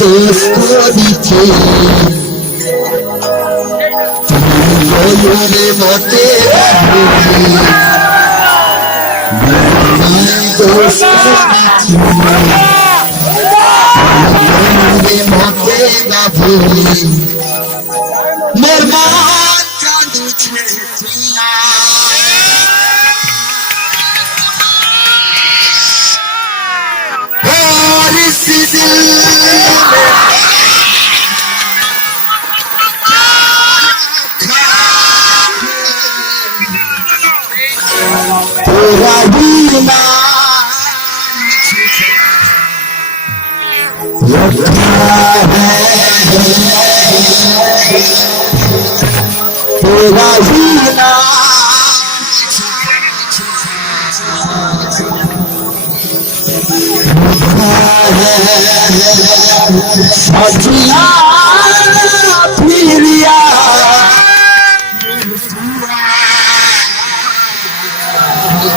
দোষ করিছে ময়ূরে মতে দোষ করিছে ময়ূরে মতে গাভরি মোর মন কাঁদছে প্রিয়া तेरा बीना रखा है तेरा बीना रखा है सजिया